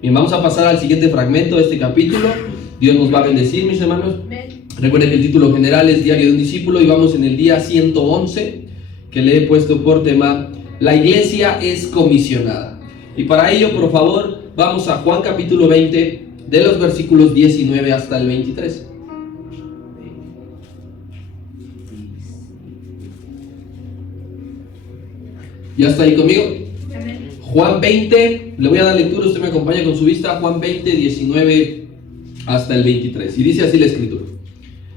Bien, vamos a pasar al siguiente fragmento de este capítulo. Dios nos va a bendecir, mis hermanos. Recuerden que el título general es Diario de un Discípulo y vamos en el día 111, que le he puesto por tema La iglesia es comisionada. Y para ello, por favor, vamos a Juan capítulo 20, de los versículos 19 hasta el 23. ¿Ya está ahí conmigo? Juan 20, le voy a dar lectura, usted me acompaña con su vista. Juan 20, 19 hasta el 23. Y dice así la escritura: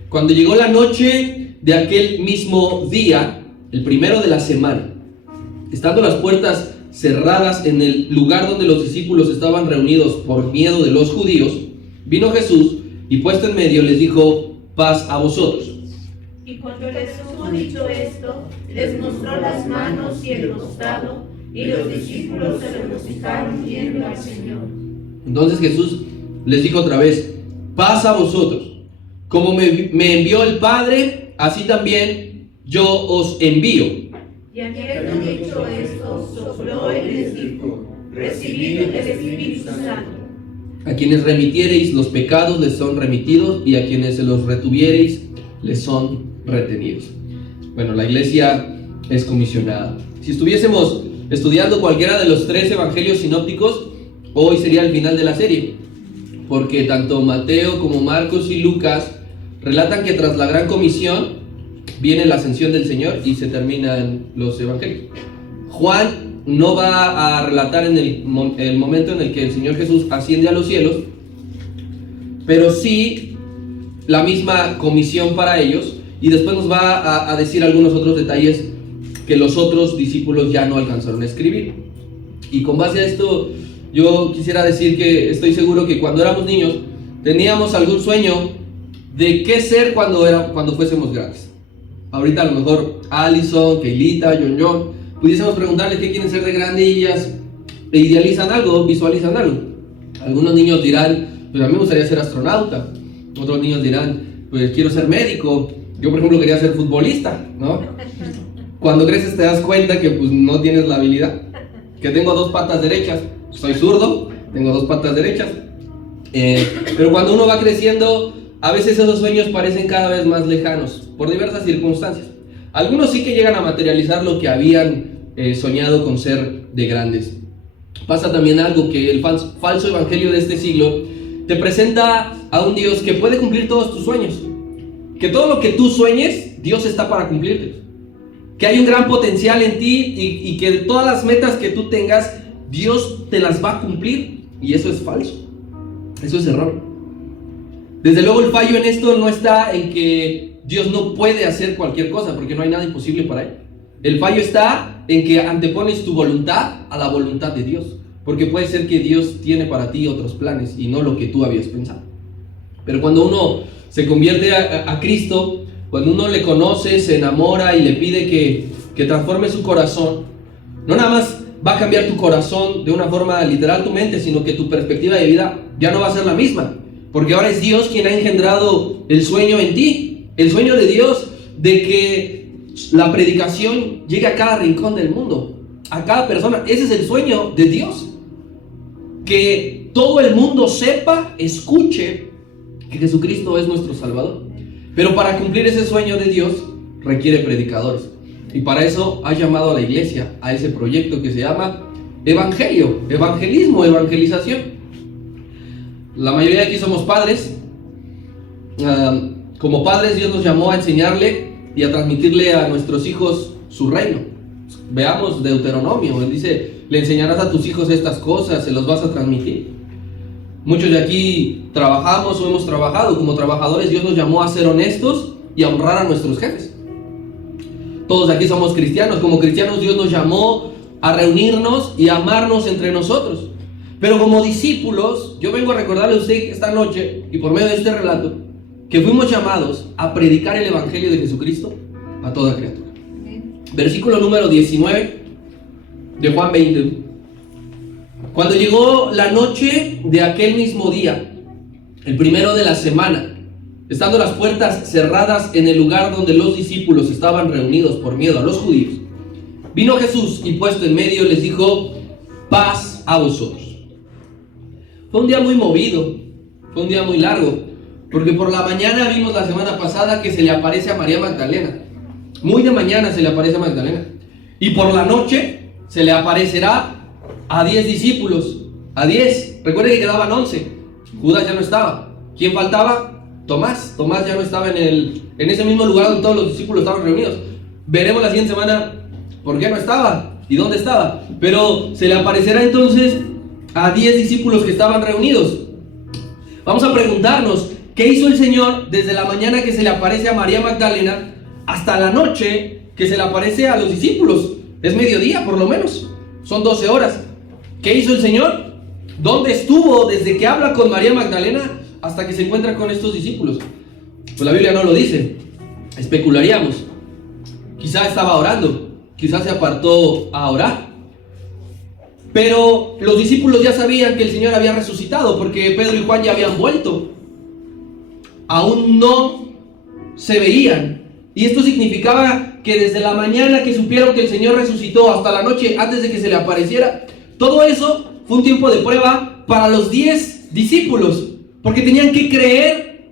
Cuando llegó la noche de aquel mismo día, el primero de la semana, estando las puertas cerradas en el lugar donde los discípulos estaban reunidos por miedo de los judíos, vino Jesús y puesto en medio les dijo: paz a vosotros. Y cuando les hubo dicho esto, les mostró las manos y el costado, y los discípulos se regocijaron viendo al Señor. Entonces Jesús les dijo otra vez: paz a vosotros. Como me envió el Padre, así también yo os envío. Y habiendo dicho esto, sopló y les dijo: recibid el Espíritu Santo. A quienes remitiereis los pecados les son remitidos, y a quienes se los retuviereis les son retenidos. Bueno, la iglesia es comisionada. Si estuviésemos estudiando cualquiera de los 3 evangelios sinópticos, hoy sería el final de la serie, porque tanto Mateo como Marcos y Lucas relatan que tras la gran comisión viene la ascensión del Señor y se terminan los evangelios. Juan no va a relatar en el momento en el que el Señor Jesús asciende a los cielos, pero sí la misma comisión para ellos, y después nos va a decir algunos otros detalles que los otros discípulos ya no alcanzaron a escribir. Y con base a esto, yo quisiera decir que estoy seguro que cuando éramos niños teníamos algún sueño de qué ser cuando fuésemos grandes. Ahorita a lo mejor Allison, Keilita, John, pudiésemos preguntarles qué quieren ser de grande y ellas idealizan algo, visualizan algo. Algunos niños dirán: pues a mí me gustaría ser astronauta. Otros niños dirán: pues quiero ser médico. Yo, por ejemplo, quería ser futbolista, ¿no? Cuando creces te das cuenta que pues no tienes la habilidad. Que tengo 2 patas derechas. Soy zurdo, tengo 2 patas derechas. Pero cuando uno va creciendo, a veces esos sueños parecen cada vez más lejanos, por diversas circunstancias. Algunos sí que llegan a materializar lo que habían soñado con ser de grandes. Pasa también algo, que el falso evangelio de este siglo te presenta a un Dios que puede cumplir todos tus sueños. Que todo lo que tú sueñes, Dios está para cumplirte. Que hay un gran potencial en ti y que todas las metas que tú tengas, Dios te las va a cumplir. Y eso es falso. Eso es error. Desde luego el fallo en esto no está en que Dios no puede hacer cualquier cosa, porque no hay nada imposible para Él. El fallo está en que antepones tu voluntad a la voluntad de Dios. Porque puede ser que Dios tiene para ti otros planes y no lo que tú habías pensado. Pero cuando uno se convierte a Cristo, cuando uno le conoce, se enamora y le pide que transforme su corazón, no nada más va a cambiar tu corazón de una forma literal, tu mente, sino que tu perspectiva de vida ya no va a ser la misma. Porque ahora es Dios quien ha engendrado el sueño en ti. El sueño de Dios de que la predicación llegue a cada rincón del mundo, a cada persona. Ese es el sueño de Dios. Que todo el mundo sepa, escuche que Jesucristo es nuestro Salvador. Pero para cumplir ese sueño de Dios requiere predicadores. Y para eso ha llamado a la iglesia a ese proyecto que se llama evangelio, evangelismo, evangelización. La mayoría de aquí somos padres. Como padres, Dios nos llamó a enseñarle y a transmitirle a nuestros hijos su reino. Veamos Deuteronomio, él dice: le enseñarás a tus hijos estas cosas, se los vas a transmitir. Muchos de aquí trabajamos o hemos trabajado como trabajadores. Dios nos llamó a ser honestos y a honrar a nuestros jefes. Todos aquí somos cristianos. Como cristianos, Dios nos llamó a reunirnos y a amarnos entre nosotros. Pero como discípulos, yo vengo a recordarle a usted esta noche, y por medio de este relato, que fuimos llamados a predicar el evangelio de Jesucristo a toda criatura. Versículo número 19 de Juan 20. Cuando llegó la noche de aquel mismo día, el primero de la semana, estando las puertas cerradas en el lugar donde los discípulos estaban reunidos por miedo a los judíos, vino Jesús y puesto en medio les dijo: paz a vosotros. Fue un día muy movido, fue un día muy largo, porque por la mañana vimos la semana pasada que se le aparece a María Magdalena. Muy de mañana se le aparece a Magdalena. Y por la noche se le aparecerá a 10 discípulos. A 10. Recuerden que quedaban 11. Judas ya no estaba. ¿Quién faltaba? Tomás. Tomás ya no estaba en ese mismo lugar donde todos los discípulos estaban reunidos. Veremos la siguiente semana por qué no estaba y dónde estaba. Pero se le aparecerá entonces a 10 discípulos que estaban reunidos. Vamos a preguntarnos, ¿qué hizo el Señor desde la mañana que se le aparece a María Magdalena hasta la noche que se le aparece a los discípulos? Es mediodía por lo menos, son 12 horas. ¿Qué hizo el Señor? ¿Dónde estuvo desde que habla con María Magdalena hasta que se encuentra con estos discípulos? Pues la Biblia no lo dice, especularíamos. Quizá estaba orando, quizá se apartó a orar. Pero los discípulos ya sabían que el Señor había resucitado, porque Pedro y Juan ya habían vuelto. Aún no se veían. Y esto significaba que desde la mañana que supieron que el Señor resucitó hasta la noche antes de que se le apareciera, todo eso fue un tiempo de prueba para los 10 discípulos, porque tenían que creer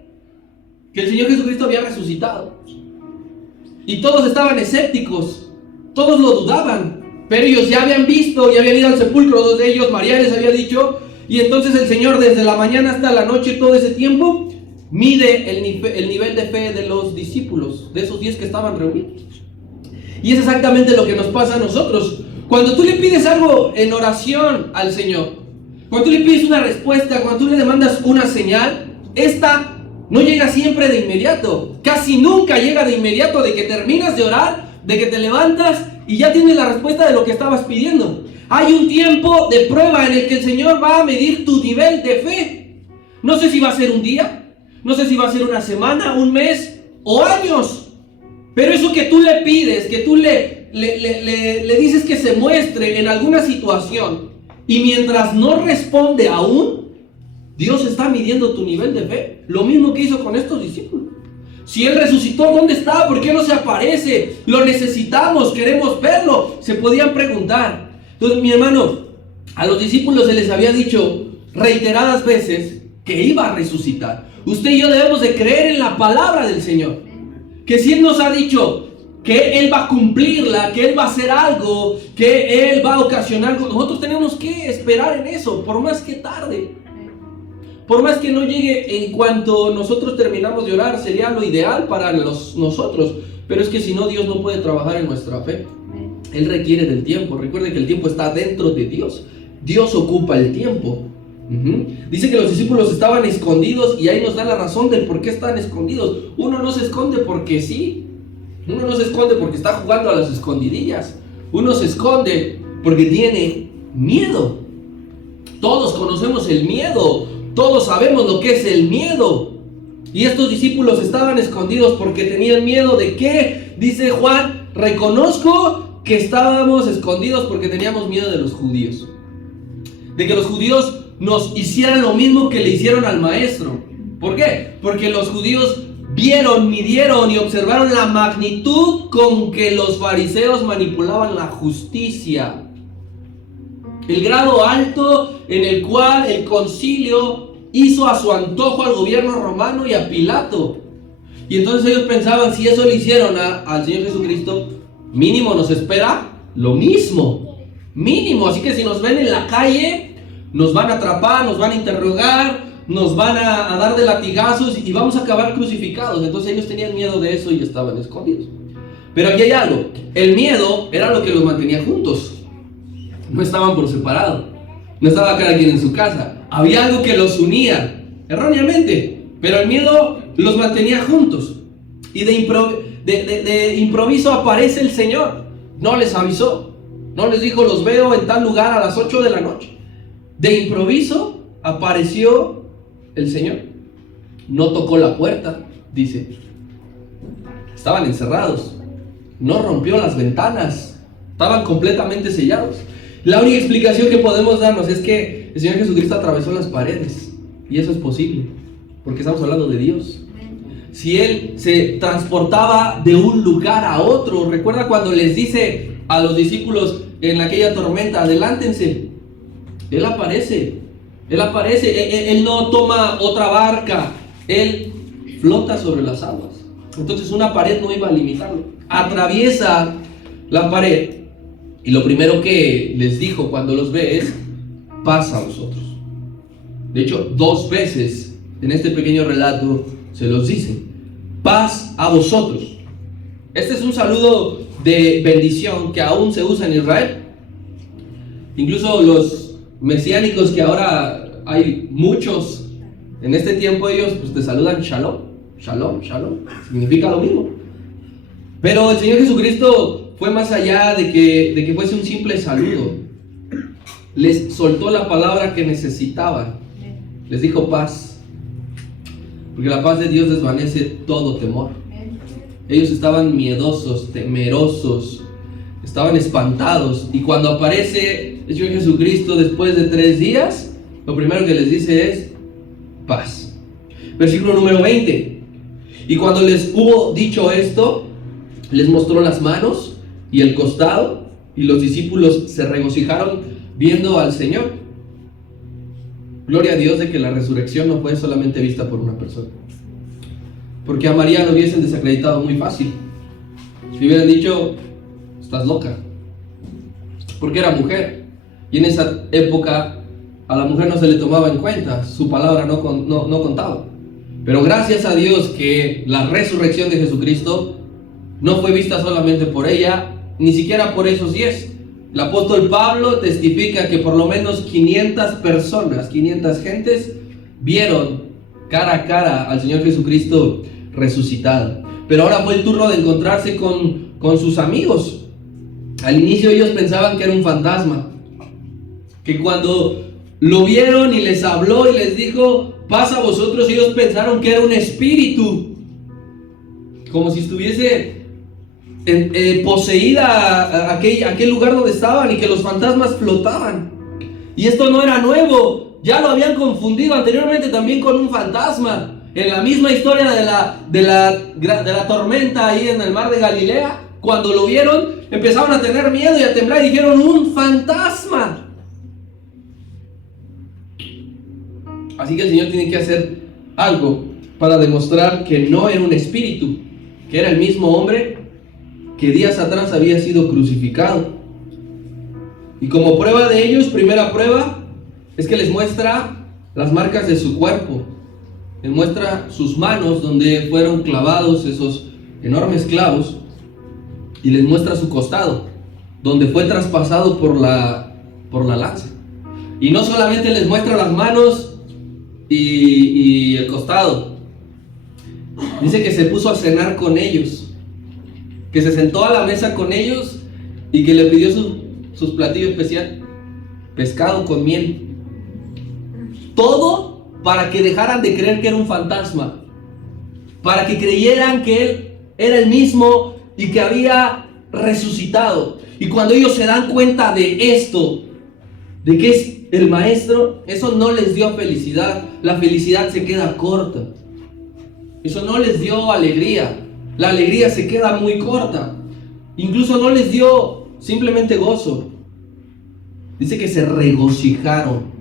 que el Señor Jesucristo había resucitado. Y todos estaban escépticos, todos lo dudaban. Pero ellos ya habían visto, ya habían ido al sepulcro, 2 de ellos, María les había dicho. Y entonces el Señor desde la mañana hasta la noche, todo ese tiempo, mide el nivel de fe de los discípulos, de esos 10 que estaban reunidos. Y es exactamente lo que nos pasa a nosotros. Cuando tú le pides algo en oración al Señor, cuando tú le pides una respuesta, cuando tú le demandas una señal, esta no llega siempre de inmediato. Casi nunca llega de inmediato, de que terminas de orar, de que te levantas y ya tienes la respuesta de lo que estabas pidiendo. Hay un tiempo de prueba en el que el Señor va a medir tu nivel de fe. No sé si va a ser un día, no sé si va a ser una semana, un mes o años. Pero eso que tú le pides, que tú le dices que se muestre en alguna situación, y mientras no responde aún, Dios está midiendo tu nivel de fe. Lo mismo que hizo con estos discípulos. Si Él resucitó, ¿dónde está? ¿Por qué no se aparece? Lo necesitamos, queremos verlo. Se podían preguntar. Entonces, mi hermano, a los discípulos se les había dicho reiteradas veces que iba a resucitar. Usted y yo debemos de creer en la palabra del Señor. Que si Él nos ha dicho que Él va a cumplirla, que Él va a hacer algo, que Él va a ocasionar algo, nosotros tenemos que esperar en eso, por más que tarde. Por más que no llegue en cuanto nosotros terminamos de orar, sería lo ideal para nosotros. Pero es que si no, Dios no puede trabajar en nuestra fe. Él requiere del tiempo. Recuerde que el tiempo está dentro de Dios. Dios ocupa el tiempo. Dice que los discípulos estaban escondidos, y ahí nos da la razón del por qué están escondidos. Uno no se esconde porque sí. Uno no se esconde porque está jugando a las escondidillas. Uno se esconde porque tiene miedo. Todos conocemos el miedo. Todos sabemos lo que es el miedo. Y estos discípulos estaban escondidos porque tenían miedo de qué. Dice Juan, reconozco que estábamos escondidos porque teníamos miedo de los judíos. De que los judíos nos hicieran lo mismo que le hicieron al maestro. ¿Por qué? Porque los judíos vieron, midieron y observaron la magnitud con que los fariseos manipulaban la justicia. El grado alto en el cual el concilio hizo a su antojo al gobierno romano y a Pilato. Y entonces ellos pensaban, si eso le hicieron al Señor Jesucristo, mínimo nos espera lo mismo. Mínimo, así que si nos ven en la calle, nos van a atrapar, nos van a interrogar, nos van a dar de latigazos y vamos a acabar crucificados. Entonces ellos tenían miedo de eso y estaban escondidos. Pero aquí hay algo, el miedo era lo que los mantenía juntos. No estaban por separado, no estaba cada quien en su casa. Había algo que los unía, erróneamente, pero el miedo los mantenía juntos. Y de improviso aparece el Señor. No les avisó, no les dijo, los veo en tal lugar a las 8 de la noche. De improviso apareció el Señor. No tocó la puerta, dice. Estaban encerrados. No rompió las ventanas. Estaban completamente sellados. La única explicación que podemos darnos es que el Señor Jesucristo atravesó las paredes. Y eso es posible, porque estamos hablando de Dios. Si Él se transportaba de un lugar a otro, recuerda cuando les dice a los discípulos en aquella tormenta, adelántense. Él aparece Él aparece, él no toma otra barca, Él flota sobre las aguas. Entonces una pared no iba a limitarlo. Atraviesa la pared y lo primero que les dijo cuando los ve es: paz a vosotros. De hecho, 2 veces en este pequeño relato se los dice: paz a vosotros. Este es un saludo de bendición que aún se usa en Israel. Incluso los mesiánicos, que ahora hay muchos en este tiempo, ellos pues te saludan shalom, shalom, shalom, significa lo mismo. Pero el Señor Jesucristo fue más allá de que fuese un simple saludo. Les soltó la palabra que necesitaban. Les dijo paz, porque la paz de Dios desvanece todo temor. Ellos estaban miedosos, temerosos, estaban espantados, y cuando aparece el Señor Jesucristo después de 3 días, lo primero que les dice es paz. Versículo número 20: y cuando les hubo dicho esto, les mostró las manos y el costado, y los discípulos se regocijaron viendo al Señor. Gloria a Dios de que la resurrección no fue solamente vista por una persona, porque a María lo hubiesen desacreditado muy fácil. Si hubieran dicho: estás loca, porque era mujer, y en esa época a la mujer no se le tomaba en cuenta, su palabra no contaba. Pero gracias a Dios que la resurrección de Jesucristo no fue vista solamente por ella, ni siquiera por esos 10. El apóstol Pablo testifica que por lo menos 500 personas, 500 gentes, vieron cara a cara al Señor Jesucristo resucitado. Pero ahora fue el turno de encontrarse con sus amigos. Al inicio ellos pensaban que era un fantasma, que cuando lo vieron y les habló y les dijo paz a vosotros, ellos pensaron que era un espíritu, como si estuviese poseída aquel lugar donde estaban, y que los fantasmas flotaban. Y esto no era nuevo, ya lo habían confundido anteriormente también con un fantasma. En la misma historia de la tormenta ahí en el mar de Galilea, cuando lo vieron, empezaron a tener miedo y a temblar y dijeron: un fantasma. Así que el Señor tiene que hacer algo para demostrar que no era un espíritu, que era el mismo hombre que días atrás había sido crucificado. Y como prueba de ellos, primera prueba, es que les muestra las marcas de su cuerpo. Les muestra sus manos donde fueron clavados esos enormes clavos, y les muestra su costado donde fue traspasado por la lanza. Y no solamente les muestra las manos y el costado, dice que se puso a cenar con ellos, que se sentó a la mesa con ellos y que le pidió sus platillos especial, pescado con miel. Todo para que dejaran de creer que era un fantasma, para que creyeran que Él era el mismo y que había resucitado. Y cuando ellos se dan cuenta de esto, de que es el Maestro, eso no les dio felicidad. La felicidad se queda corta. Eso no les dio alegría. La alegría se queda muy corta. Incluso no les dio simplemente gozo. Dice que se regocijaron.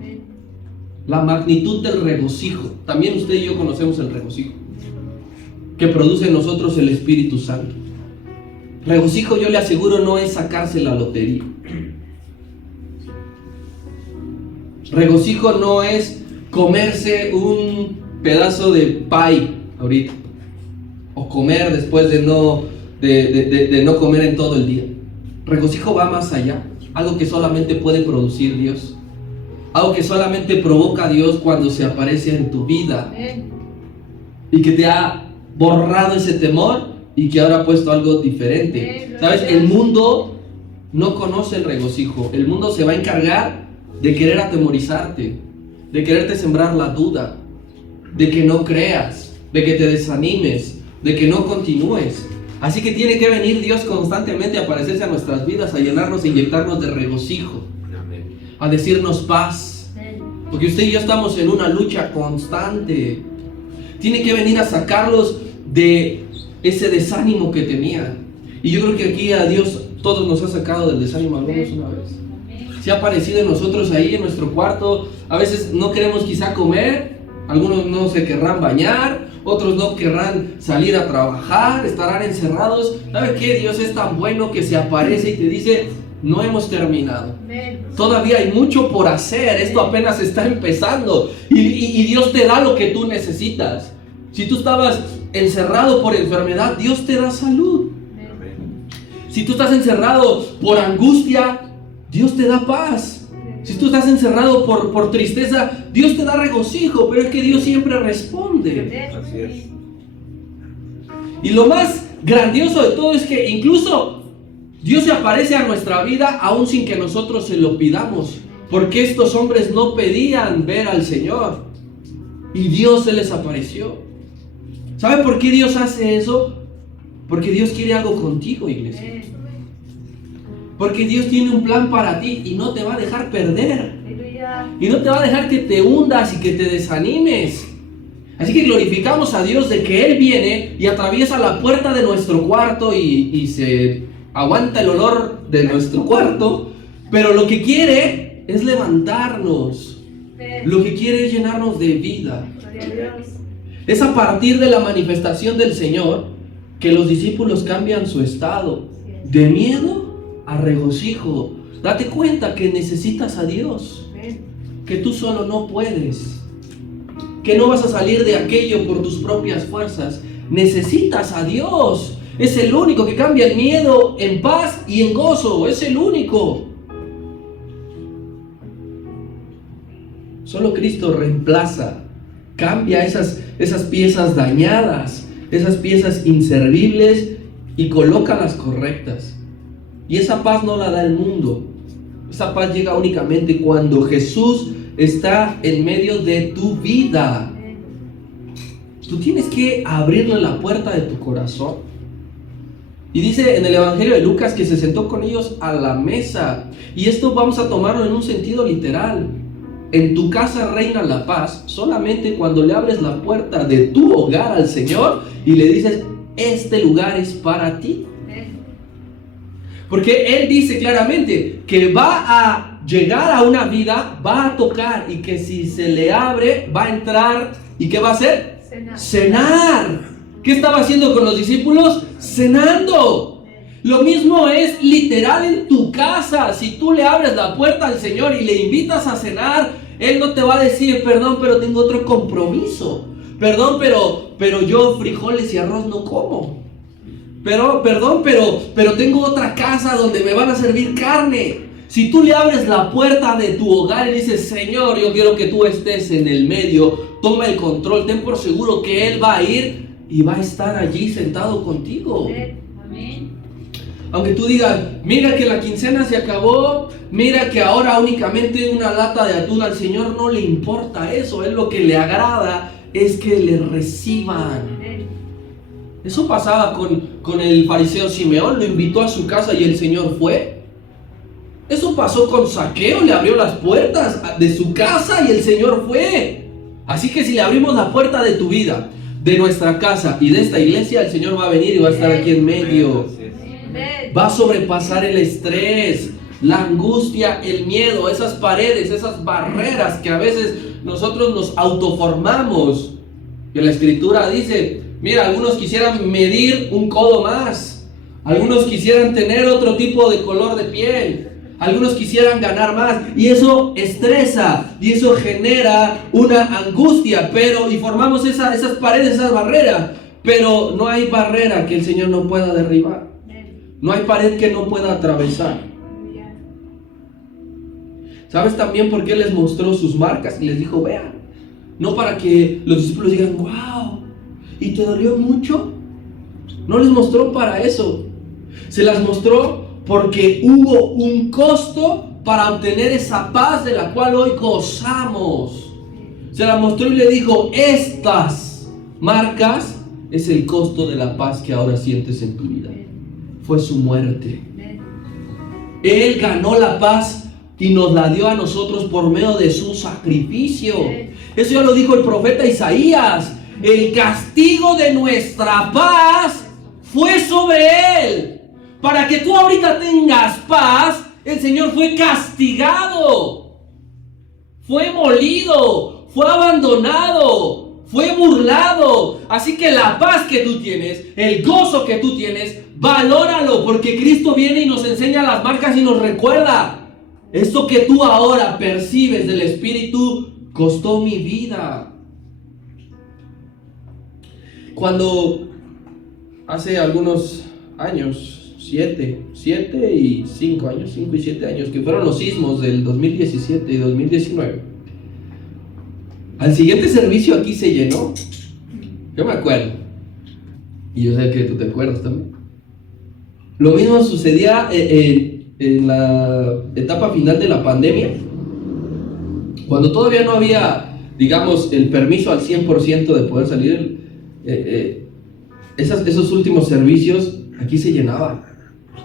La magnitud del regocijo. También usted y yo conocemos el regocijo que produce en nosotros el Espíritu Santo. Regocijo, yo le aseguro, no es sacarse la lotería. Regocijo no es comerse un pedazo de pie ahorita, o comer después de no comer en todo el día. Regocijo va más allá, algo que solamente puede producir Dios, algo que solamente provoca Dios cuando se aparece en tu vida y que te ha borrado ese temor y que ahora ha puesto algo diferente. ¿Sabes? El mundo no conoce el regocijo. El mundo se va a encargar de querer atemorizarte, de quererte sembrar la duda, de que no creas, de que te desanimes, de que no continúes. Así que tiene que venir Dios constantemente a aparecerse a nuestras vidas, a llenarnos e inyectarnos de regocijo, a decirnos paz, porque usted y yo estamos en una lucha constante. Tiene que venir a sacarlos de ese desánimo que tenían. Y yo creo que aquí a Dios todos nos ha sacado del desánimo al menos una vez. se ha aparecido en nosotros ahí en nuestro cuarto. A veces no queremos quizá comer, algunos no se querrán bañar, otros no querrán salir a trabajar, estarán encerrados. ¿Sabe qué? Dios es tan bueno que se aparece y te dice: no hemos terminado. Todavía hay mucho por hacer. Esto apenas está empezando. Y Dios te da lo que tú necesitas. Si tú estabas encerrado por enfermedad, Dios te da salud. Si tú estás encerrado por angustia, Dios te da paz. Si tú estás encerrado por tristeza, Dios te da regocijo. Pero es que Dios siempre responde. Así es. Y lo más grandioso de todo es que incluso Dios se aparece a nuestra vida aún sin que nosotros se lo pidamos. Porque estos hombres no pedían ver al Señor y Dios se les apareció. ¿Sabe por qué Dios hace eso? Porque Dios quiere algo contigo, iglesia. Porque Dios tiene un plan para ti y no te va a dejar perder. Y no te va a dejar que te hundas y que te desanimes. Así que glorificamos a Dios de que Él viene y atraviesa la puerta de nuestro cuarto y se aguanta el olor de nuestro cuarto, pero lo que quiere es levantarnos, lo que quiere es llenarnos de vida. Es a partir de la manifestación del Señor que los discípulos cambian su estado de miedo a regocijo. Date cuenta que necesitas a Dios, que tú solo no puedes, que no vas a salir de aquello por tus propias fuerzas. Necesitas a Dios. Es el único que cambia el miedo en paz y en gozo. Es el único. Solo Cristo reemplaza, cambia esas piezas dañadas, esas piezas inservibles y coloca las correctas. Y esa paz no la da el mundo. Esa paz llega únicamente cuando Jesús está en medio de tu vida. Tú tienes que abrirle la puerta de tu corazón. Y dice en el Evangelio de Lucas que se sentó con ellos a la mesa. Y esto vamos a tomarlo en un sentido literal. En tu casa reina la paz solamente cuando le abres la puerta de tu hogar al Señor y le dices: este lugar es para ti. Porque Él dice claramente que va a llegar a una vida, va a tocar, y que si se le abre va a entrar. ¿Y qué va a hacer? Cenar. ¿Qué estaba haciendo con los discípulos? Cenando. Lo mismo es literal en tu casa. Si tú le abres la puerta al Señor y le invitas a cenar, Él no te va a decir: perdón, pero tengo otro compromiso. Perdón, pero yo frijoles y arroz no como. Perdón, pero tengo otra casa donde me van a servir carne. Si tú le abres la puerta de tu hogar y dices: Señor, yo quiero que tú estés en el medio, toma el control, ten por seguro que Él va a ir y va a estar allí sentado contigo. Amén. Aunque tú digas: mira que la quincena se acabó, mira que ahora únicamente una lata de atún, al Señor no le importa eso. Él lo que le agrada es que le reciban. Eso pasaba con el fariseo Simeón. Lo invitó a su casa y el Señor fue. Eso pasó con Zaqueo. Le abrió las puertas de su casa y el Señor fue. Así que si le abrimos la puerta de tu vida, de nuestra casa y de esta iglesia, el Señor va a venir y va a estar aquí en medio. Va a sobrepasar el estrés, la angustia, el miedo, esas paredes, esas barreras que a veces nosotros nos autoformamos. Que la Escritura dice: mira, algunos quisieran medir un codo más, algunos quisieran tener otro tipo de color de piel, algunos quisieran ganar más, y eso estresa y eso genera una angustia, y formamos esas paredes, esas barreras. Pero no hay barrera que el Señor no pueda derribar, no hay pared que no pueda atravesar. ¿Sabes también por qué les mostró sus marcas y les dijo: vean? No para que los discípulos digan: wow, ¿y te dolió mucho? No les mostró para eso. Se las mostró porque hubo un costo para obtener esa paz de la cual hoy gozamos. Se las mostró y le dijo: estas marcas es el costo de la paz que ahora sientes en tu vida. Fue su muerte. Él ganó la paz y nos la dio a nosotros por medio de su sacrificio. Eso ya lo dijo el profeta Isaías: el castigo de nuestra paz fue sobre Él. Para que tú ahorita tengas paz, El Señor fue castigado, fue molido, fue abandonado, fue burlado. Así que la paz que tú tienes, el gozo que tú tienes, valóralo, porque Cristo viene y nos enseña las marcas y nos recuerda: esto que tú ahora percibes del Espíritu costó mi vida. Cuando hace algunos años, 5 y 7 años, que fueron los sismos del 2017 y 2019, al siguiente servicio aquí se llenó. Yo me acuerdo, y yo sé que tú te acuerdas también. Lo mismo sucedía en la etapa final de la pandemia, cuando todavía no había, digamos, el permiso al 100% de poder salir. Esos últimos servicios aquí se llenaban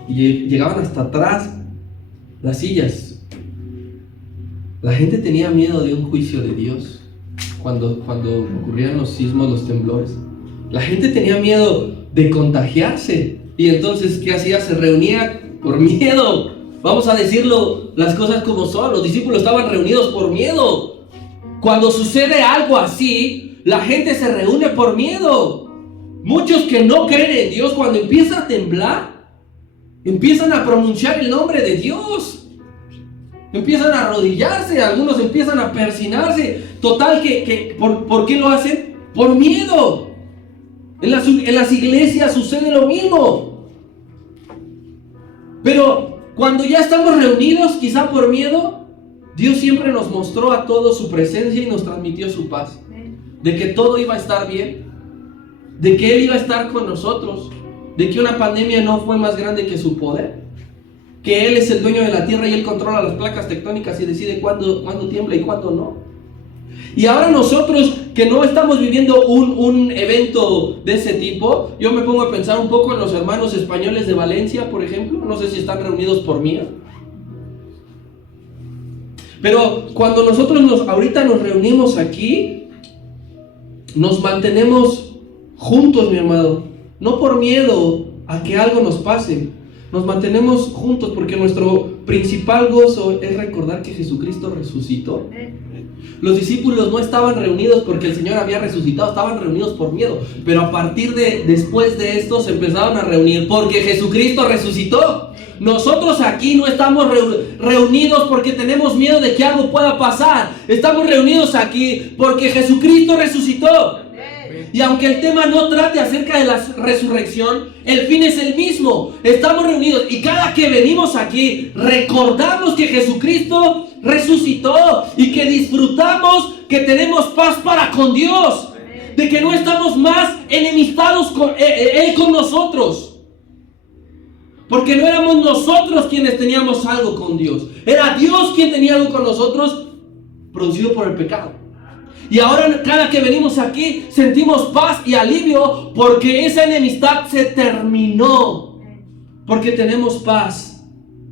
y llegaban hasta atrás las sillas. La gente tenía miedo de un juicio de Dios cuando ocurrían los sismos, los temblores. La gente tenía miedo de contagiarse, y entonces ¿qué hacía? Se reunía por miedo. Vamos a decirlo, las cosas como son. Los discípulos estaban reunidos por miedo. Cuando sucede algo así, la gente se reúne por miedo. Muchos que no creen en Dios, cuando empieza a temblar, empiezan a pronunciar el nombre de Dios, empiezan a arrodillarse, algunos empiezan a persinarse. Total, ¿por qué lo hacen? Por miedo. En las iglesias sucede lo mismo. Pero cuando ya estamos reunidos, quizá por miedo, Dios siempre nos mostró a todos su presencia y nos transmitió su paz, de que todo iba a estar bien, de que Él iba a estar con nosotros, de que una pandemia no fue más grande que su poder, que Él es el dueño de la tierra y Él controla las placas tectónicas y decide cuándo tiembla y cuándo no. Y ahora nosotros que no estamos viviendo un evento de ese tipo, yo me pongo a pensar un poco en los hermanos españoles de Valencia, por ejemplo. No sé si están reunidos por mí, pero cuando nosotros ahorita nos reunimos aquí, nos mantenemos juntos, mi amado, no por miedo a que algo nos pase. Nos mantenemos juntos porque nuestro principal gozo es recordar que Jesucristo resucitó. Los discípulos no estaban reunidos porque el Señor había resucitado, estaban reunidos por miedo. Pero a partir después de esto se empezaron a reunir porque Jesucristo resucitó. Nosotros aquí no estamos reunidos porque tenemos miedo de que algo pueda pasar. Estamos reunidos aquí porque Jesucristo resucitó. Y aunque el tema no trate acerca de la resurrección, el fin es el mismo. Estamos reunidos y cada que venimos aquí recordamos que Jesucristo resucitó y que disfrutamos que tenemos paz para con Dios, de que no estamos más enemistados con Él con nosotros, porque no éramos nosotros quienes teníamos algo con Dios, era Dios quien tenía algo con nosotros, producido por el pecado. Y ahora cada que venimos aquí sentimos paz y alivio porque esa enemistad se terminó, porque tenemos paz.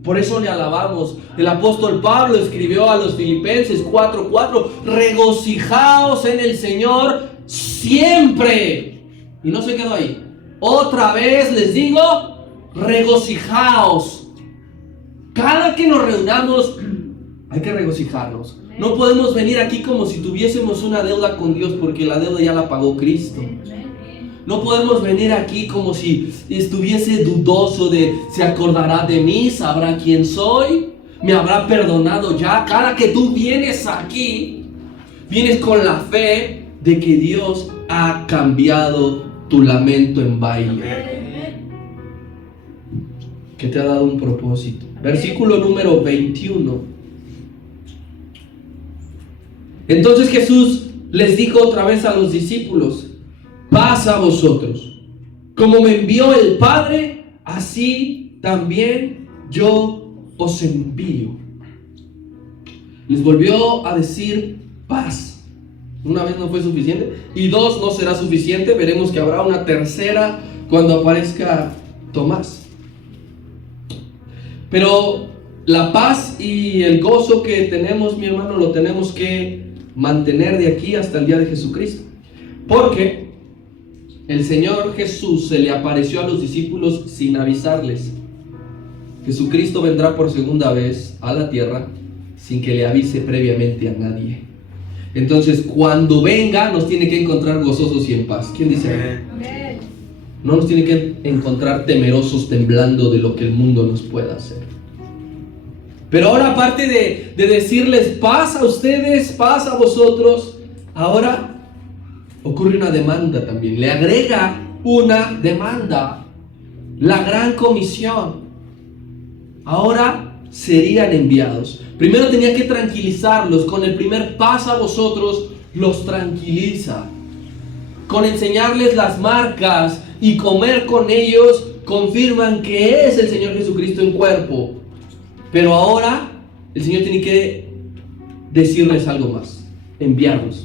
Por eso le alabamos. El apóstol Pablo escribió a los Filipenses 4:4: regocijaos en el Señor siempre. Y no se quedó ahí. Otra vez les digo, regocijaos. Cada que nos reunamos hay que regocijarnos. No podemos venir aquí como si tuviésemos una deuda con Dios, porque la deuda ya la pagó Cristo. No podemos venir aquí como si estuviese dudoso de: ¿se acordará de mí? ¿Sabrá quién soy? ¿Me habrá perdonado ya? Cada que tú vienes aquí, vienes con la fe de que Dios ha cambiado tu lamento en baile, que te ha dado un propósito. Versículo número 21. Entonces Jesús les dijo otra vez a los discípulos: paz a vosotros. Como me envió el Padre, así también yo os envío. Les volvió a decir paz. Una vez no fue suficiente, y dos no será suficiente. Veremos que habrá una tercera cuando aparezca Tomás. Pero la paz y el gozo que tenemos, mi hermano, lo tenemos que mantener de aquí hasta el día de Jesucristo, porque el Señor Jesús se le apareció a los discípulos sin avisarles. Jesucristo vendrá por segunda vez a la tierra sin que le avise previamente a nadie. Entonces, cuando venga, nos tiene que encontrar gozosos y en paz. ¿Quién dice amén? No nos tiene que encontrar temerosos, temblando de lo que el mundo nos pueda hacer. Pero ahora, aparte de decirles paz a ustedes, paz a vosotros, ahora ocurre una demanda también. Le agrega una demanda. La gran comisión. Ahora serían enviados. Primero tenía que tranquilizarlos. Con el primer paz a vosotros, los tranquiliza. Con enseñarles las marcas y comer con ellos, confirman que es el Señor Jesucristo en cuerpo. Pero ahora el Señor tiene que decirles algo más, enviarlos.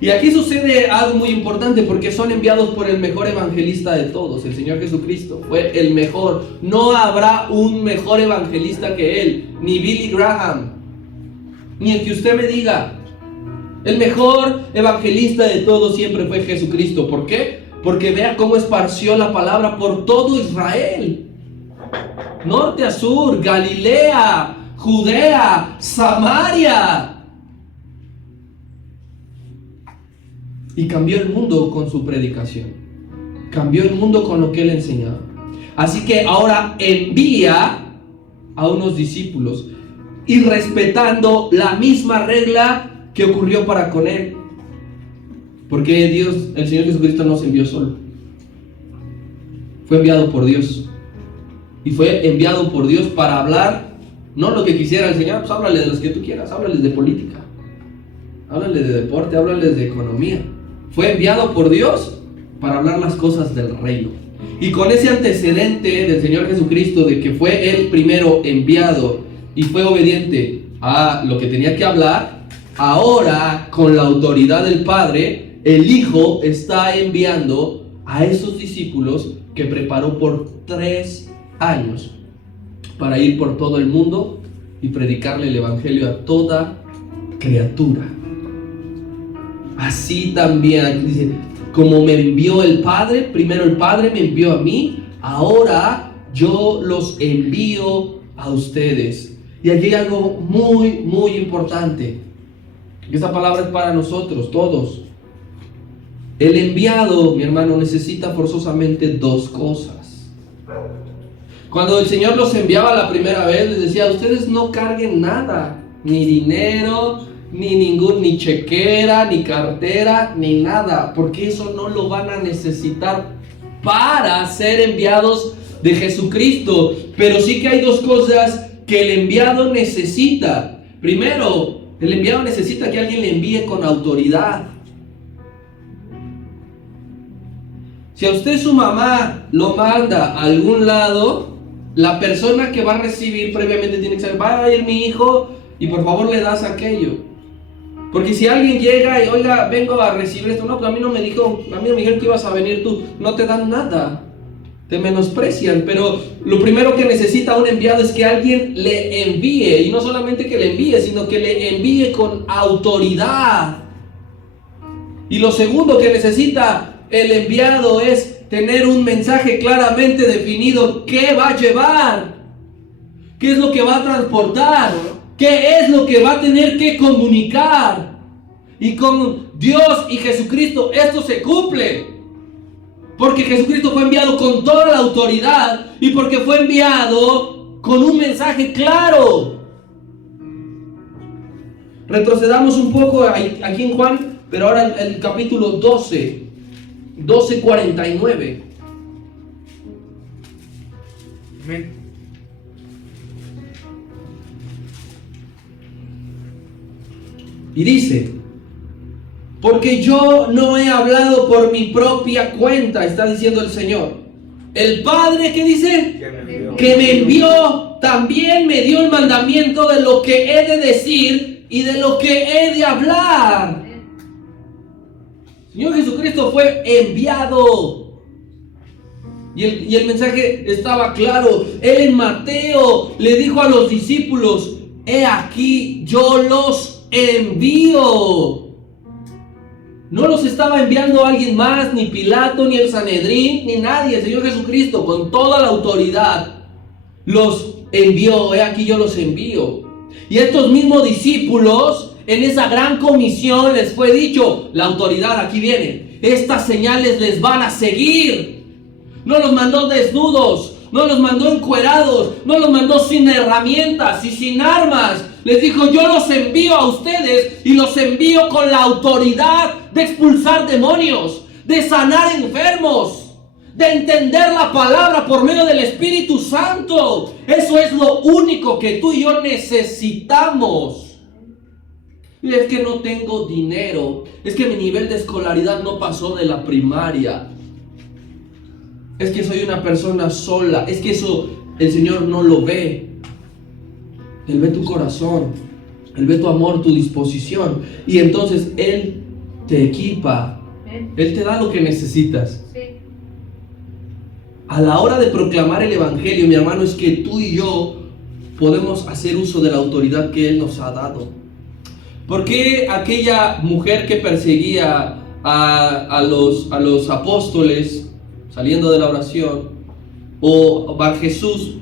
Y aquí sucede algo muy importante, porque son enviados por el mejor evangelista de todos, el Señor Jesucristo. Fue el mejor. No habrá un mejor evangelista que Él, ni Billy Graham, ni el que usted me diga. El mejor evangelista de todos siempre fue Jesucristo. ¿Por qué? Porque vea cómo esparció la palabra por todo Israel. Norte a sur, Galilea, Judea, Samaria. Y cambió el mundo con su predicación. Cambió el mundo con lo que Él enseñaba. Así que ahora envía a unos discípulos, y respetando la misma regla que ocurrió para con Él. Porque Dios, el Señor Jesucristo, no se envió solo. Fue enviado por Dios. Y fue enviado por Dios para hablar, no lo que quisiera el Señor, pues háblale de los que tú quieras, háblales de política, háblales de deporte, háblales de economía. Fue enviado por Dios para hablar las cosas del reino. Y con ese antecedente del Señor Jesucristo, de que fue Él primero enviado y fue obediente a lo que tenía que hablar, ahora con la autoridad del Padre, el Hijo está enviando a esos discípulos que preparó por 3 años para ir por todo el mundo y predicarle el evangelio a toda criatura. Así también aquí dice, como me envió el Padre, primero el Padre me envió a mí, ahora yo los envío a ustedes. Y aquí hay algo muy, muy importante. Esta palabra es para nosotros, todos. El enviado, mi hermano, necesita forzosamente 2 cosas. Cuando el Señor los enviaba la primera vez, les decía, ustedes no carguen nada, ni dinero, ni chequera, ni cartera, ni nada, porque eso no lo van a necesitar para ser enviados de Jesucristo. Pero sí que hay 2 cosas que el enviado necesita. Primero, el enviado necesita que alguien le envíe con autoridad. Si a usted su mamá lo manda a algún lado, la persona que va a recibir previamente tiene que saber, va a ir mi hijo y por favor le das aquello. Porque si alguien llega y, oiga, vengo a recibir esto, no, pues a mí no me dijeron que ibas a venir tú, no te dan nada, te menosprecian. Pero lo primero que necesita un enviado es que alguien le envíe, y no solamente que le envíe, sino que le envíe con autoridad. Y lo segundo que necesita el enviado es tener un mensaje claramente definido. ¿Qué va a llevar? ¿Qué es lo que va a transportar? ¿Qué es lo que va a tener que comunicar? Y con Dios y Jesucristo esto se cumple. Porque Jesucristo fue enviado con toda la autoridad y porque fue enviado con un mensaje claro. Retrocedamos un poco aquí en Juan, pero ahora el capítulo 12:49. Amén. Y dice, porque yo no he hablado por mi propia cuenta, está diciendo el Señor. El Padre, ¿qué dice? Que me envió, también me dio el mandamiento de lo que he de decir y de lo que he de hablar. Señor Jesucristo fue enviado. Y el mensaje estaba claro. Él en Mateo le dijo a los discípulos, he aquí, yo los envío. No los estaba enviando alguien más, ni Pilato, ni el Sanedrín, ni nadie. El Señor Jesucristo, con toda la autoridad, los envió, he aquí yo los envío. Y estos mismos discípulos, en esa gran comisión les fue dicho, la autoridad aquí viene, estas señales les van a seguir. No los mandó desnudos, no los mandó encuerados, no los mandó sin herramientas y sin armas. Les dijo, yo los envío a ustedes y los envío con la autoridad de expulsar demonios, de sanar enfermos, de entender la palabra por medio del Espíritu Santo. Eso es lo único que tú y yo necesitamos. Y es que no tengo dinero, es que mi nivel de escolaridad no pasó de la primaria, es que soy una persona sola, es que eso el Señor no lo ve. Él ve tu corazón, Él ve tu amor, tu disposición, y entonces Él te equipa, Él te da lo que necesitas. A la hora de proclamar el Evangelio, mi hermano, es que tú y yo podemos hacer uso de la autoridad que Él nos ha dado. ¿Por qué aquella mujer que perseguía a los apóstoles saliendo de la oración, o Bar Jesús,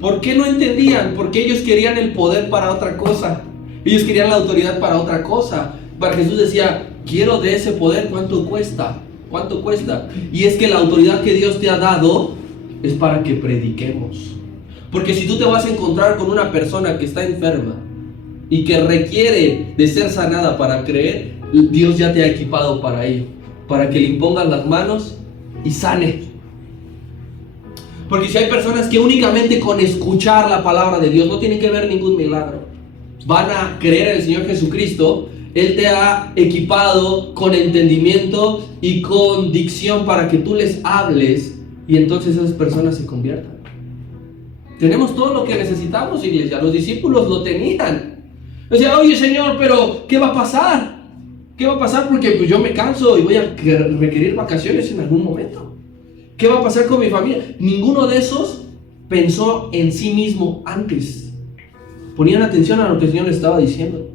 por qué no entendían? Porque ellos querían el poder para otra cosa, ellos querían la autoridad para otra cosa. Bar Jesús decía, quiero de ese poder, ¿cuánto cuesta? ¿Cuánto cuesta? Y es que la autoridad que Dios te ha dado es para que prediquemos. Porque si tú te vas a encontrar con una persona que está enferma y que requiere de ser sanada para creer, Dios ya te ha equipado para ello, para que le impongan las manos y sane. Porque si hay personas que únicamente con escuchar la palabra de Dios, no tienen que ver ningún milagro, van a creer en el Señor Jesucristo, Él te ha equipado con entendimiento y con dicción para que tú les hables y entonces esas personas se conviertan. Tenemos todo lo que necesitamos, iglesia. Los discípulos lo tenían. Decían, oye Señor, pero ¿qué va a pasar? ¿Qué va a pasar? Porque pues yo me canso y voy a requerir vacaciones en algún momento. ¿Qué va a pasar con mi familia? Ninguno de esos pensó en sí mismo antes. Ponían atención a lo que el Señor les estaba diciendo.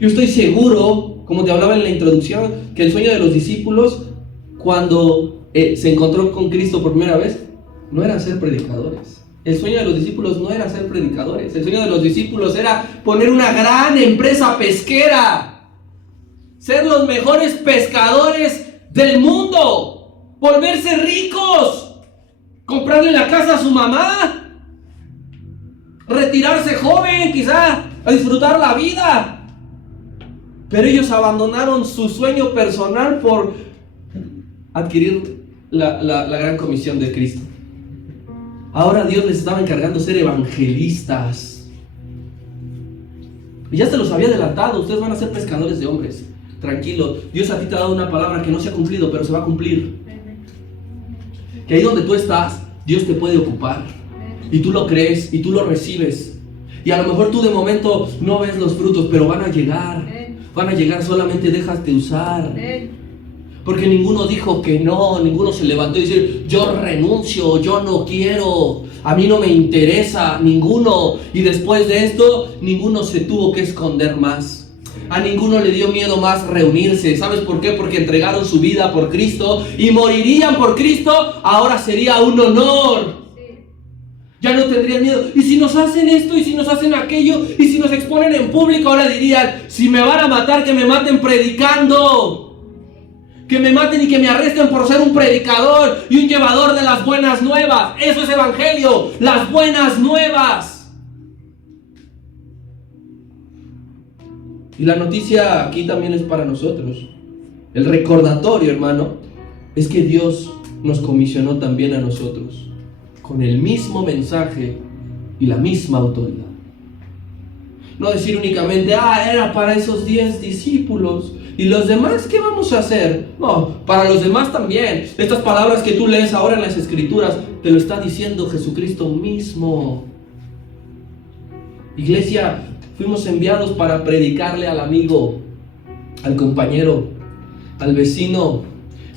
Yo estoy seguro, como te hablaba en la introducción, que el sueño de los discípulos, cuando se encontró con Cristo por primera vez, no era ser predicadores. El sueño de los discípulos no era ser predicadores. El sueño de los discípulos era poner una gran empresa pesquera, ser los mejores pescadores del mundo, volverse ricos, comprarle la casa a su mamá, retirarse joven, quizá a disfrutar la vida. Pero ellos abandonaron su sueño personal por adquirir la gran comisión de Cristo. Ahora Dios les estaba encargando ser evangelistas. Y ya se los había adelantado, ustedes van a ser pescadores de hombres. Tranquilo, Dios a ti te ha dado una palabra que no se ha cumplido, pero se va a cumplir. Que ahí donde tú estás, Dios te puede ocupar. Y tú lo crees, y tú lo recibes. Y a lo mejor tú de momento no ves los frutos, pero van a llegar. Van a llegar, solamente déjate usar. Porque ninguno dijo que no, ninguno se levantó y dijo, yo renuncio, yo no quiero, a mí no me interesa, ninguno. Y después de esto, ninguno se tuvo que esconder más. A ninguno le dio miedo más reunirse. ¿Sabes por qué? Porque entregaron su vida por Cristo y morirían por Cristo. Ahora sería un honor. Ya no tendrían miedo. Y si nos hacen esto, y si nos hacen aquello, y si nos exponen en público, ahora dirían, si me van a matar, que me maten predicando. Que me maten y que me arresten por ser un predicador y un llevador de las buenas nuevas. Eso es evangelio, las buenas nuevas. Y la noticia aquí también es para nosotros. El recordatorio, hermano, es que Dios nos comisionó también a nosotros con el mismo mensaje y la misma autoridad. No decir únicamente, era para esos 10 discípulos. ¿Y los demás qué vamos a hacer? No, para los demás también. Estas palabras que tú lees ahora en las Escrituras, te lo está diciendo Jesucristo mismo. Iglesia, fuimos enviados para predicarle al amigo, al compañero, al vecino,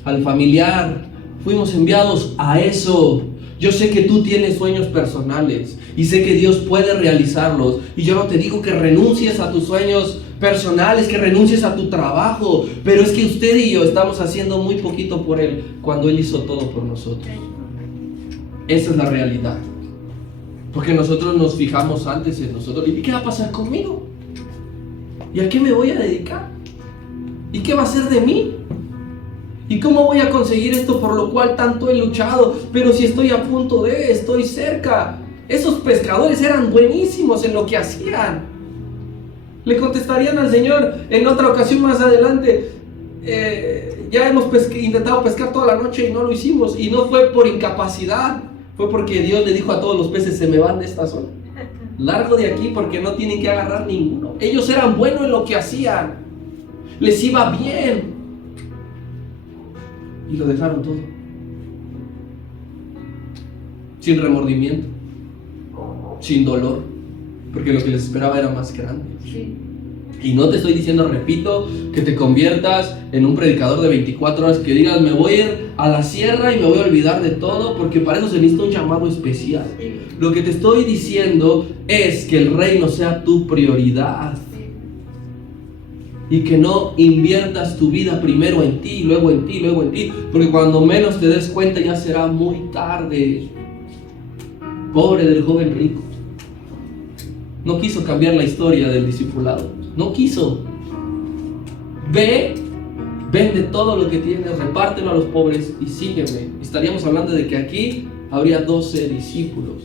al familiar. Fuimos enviados a eso. Yo sé que tú tienes sueños personales y sé que Dios puede realizarlos. Y yo no te digo que renuncies a tus sueños personales, que renuncies a tu trabajo, pero es que usted y yo estamos haciendo muy poquito por Él cuando Él hizo todo por nosotros. Esa es la realidad. Porque nosotros nos fijamos antes en nosotros. ¿Y qué va a pasar conmigo? ¿Y a qué me voy a dedicar? ¿Y qué va a ser de mí? ¿Y cómo voy a conseguir esto por lo cual tanto he luchado? Pero si estoy a punto estoy cerca. Esos pescadores eran buenísimos en lo que hacían. Le contestarían al Señor en otra ocasión más adelante, ya hemos intentado pescar toda la noche y no lo hicimos. Y no fue por incapacidad, fue porque Dios le dijo a todos los peces: se me van de esta zona. Largo de aquí porque no tienen que agarrar ninguno. Ellos eran buenos en lo que hacían. Les iba bien. Y lo dejaron todo. Sin remordimiento. Sin dolor. Porque lo que les esperaba era más grande. Sí. Y no te estoy diciendo, repito, que te conviertas en un predicador de 24 horas, que digas: me voy a ir a la sierra y me voy a olvidar de todo, porque para eso se necesita un llamado especial. Sí. Lo que te estoy diciendo es que el reino sea tu prioridad. Y que no inviertas tu vida primero en ti, luego en ti, luego en ti, porque cuando menos te des cuenta ya será muy tarde. Pobre del joven rico. No quiso cambiar la historia del discipulado. No quiso. Ve, vende todo lo que tienes, repártelo a los pobres y sígueme. Estaríamos hablando de que aquí habría 12 discípulos.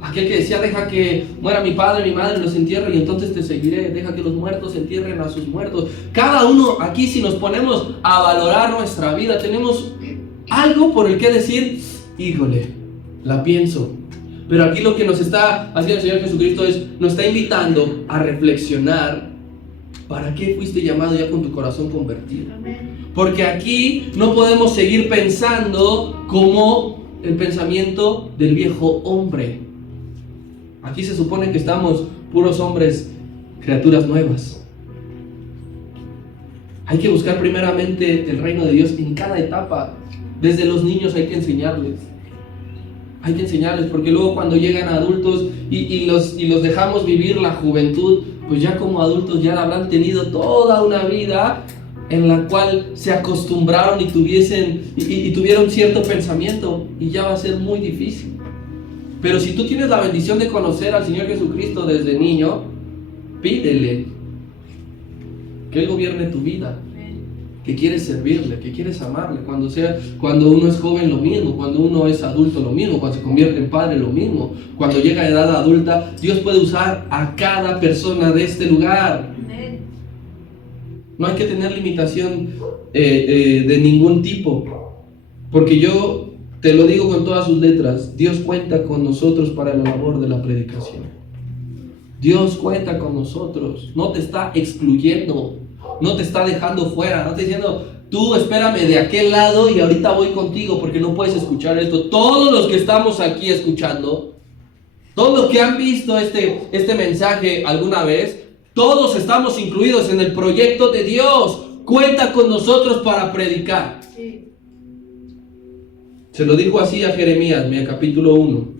Aquel que decía: deja que muera mi padre, mi madre, los entierre y entonces te seguiré. Deja que los muertos entierren a sus muertos. Cada uno aquí, si nos ponemos a valorar nuestra vida, tenemos algo por el que decir: híjole, la pienso. Pero aquí lo que nos está haciendo el Señor Jesucristo nos está invitando a reflexionar. ¿Para qué fuiste llamado ya con tu corazón convertido? Amén. Porque aquí no podemos seguir pensando como el pensamiento del viejo hombre. Aquí se supone que estamos puros hombres, criaturas nuevas. Hay que buscar primeramente el reino de Dios en cada etapa. Desde los niños hay que enseñarles. Hay que enseñarles, porque luego cuando llegan adultos y los dejamos vivir la juventud, pues ya como adultos ya habrán tenido toda una vida en la cual se acostumbraron y tuvieron cierto pensamiento, y ya va a ser muy difícil. Pero si tú tienes la bendición de conocer al Señor Jesucristo desde niño, pídele que Él gobierne tu vida, que quieres servirle, que quieres amarle. Cuando uno es joven, lo mismo. Cuando uno es adulto, lo mismo. Cuando se convierte en padre, lo mismo. Cuando llega a edad adulta, Dios puede usar a cada persona de este lugar. Amén. No hay que tener limitación de ningún tipo, porque yo te lo digo con todas sus letras: Dios cuenta con nosotros para la labor de la predicación. Dios cuenta con nosotros. No te está excluyendo, no te está dejando fuera, no te está diciendo: tú espérame de aquel lado y ahorita voy contigo porque no puedes escuchar esto. Todos los que estamos aquí escuchando, todos los que han visto este mensaje alguna vez, todos estamos incluidos en el proyecto de Dios. Cuenta con nosotros para predicar. Sí. Se lo dijo así a Jeremías, mira, capítulo 1.